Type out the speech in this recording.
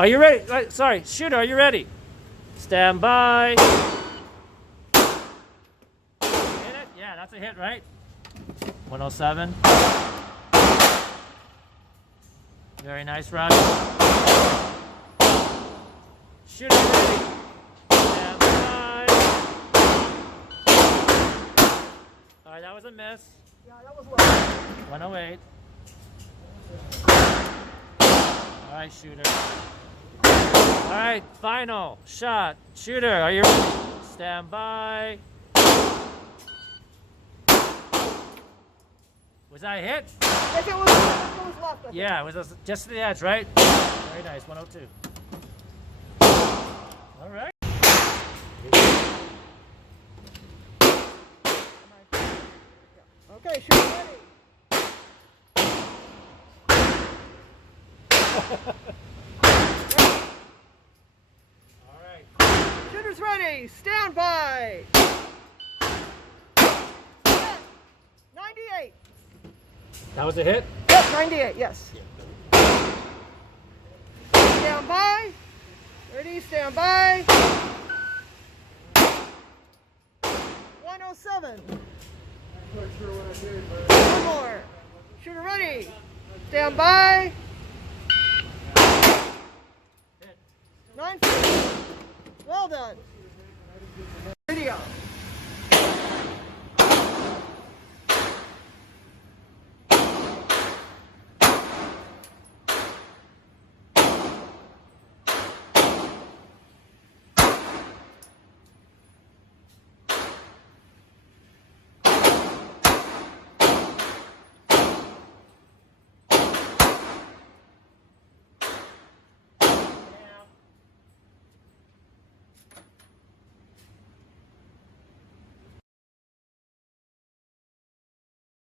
Are you ready? Sorry, shooter, are you ready? Stand by. Hit it? Yeah, that's a hit, right? 107. Very nice, Robbie. Shooter, ready? Stand by. All right, that was a miss. Yeah, that was low. 108. All right, shooter. All right, final shot. Shooter, are you ready? Stand by. Was that a hit? If it was left, I think. Yeah, it was just to the edge, right? Very nice, 102. All right. Okay, shoot ready. All right. Shooter's ready. Stand by. 98. That was a hit? Yep, 98, yes. Stand by. Ready, stand by. 107. One more. Shooter ready. Stand by. 950. Well done. Video.